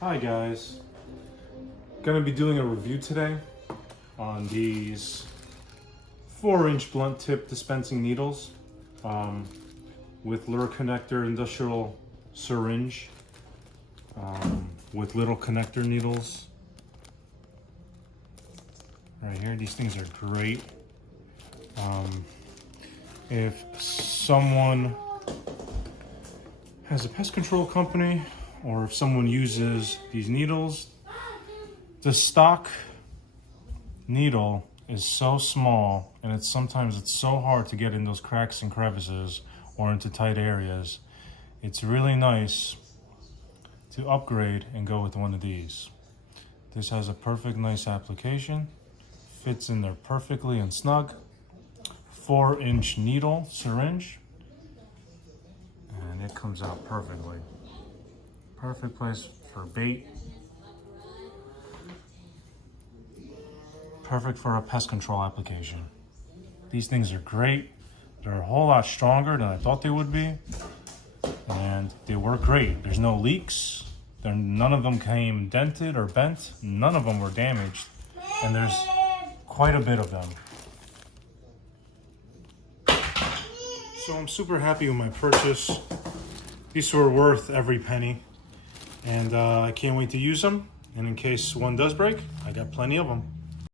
Hi guys, gonna be doing a review today on these 4-inch blunt tip dispensing needles with Luer connector industrial syringe with little connector needles right here. These things are great. If someone has a pest control company or if someone uses these needles, the stock needle is so small and sometimes it's so hard to get in those cracks and crevices or into tight areas. It's really nice to upgrade and go with one of these. This has a perfect nice application, fits in there perfectly and snug. 4-inch needle syringe, and it comes out perfectly. Perfect place for bait. Perfect for a pest control application. These things are great. They're a whole lot stronger than I thought they would be. And they work great. There's no leaks. None of them came dented or bent. None of them were damaged. And there's quite a bit of them. So I'm super happy with my purchase. These were worth every penny. And I can't wait to use them. And in case one does break, I got plenty of them.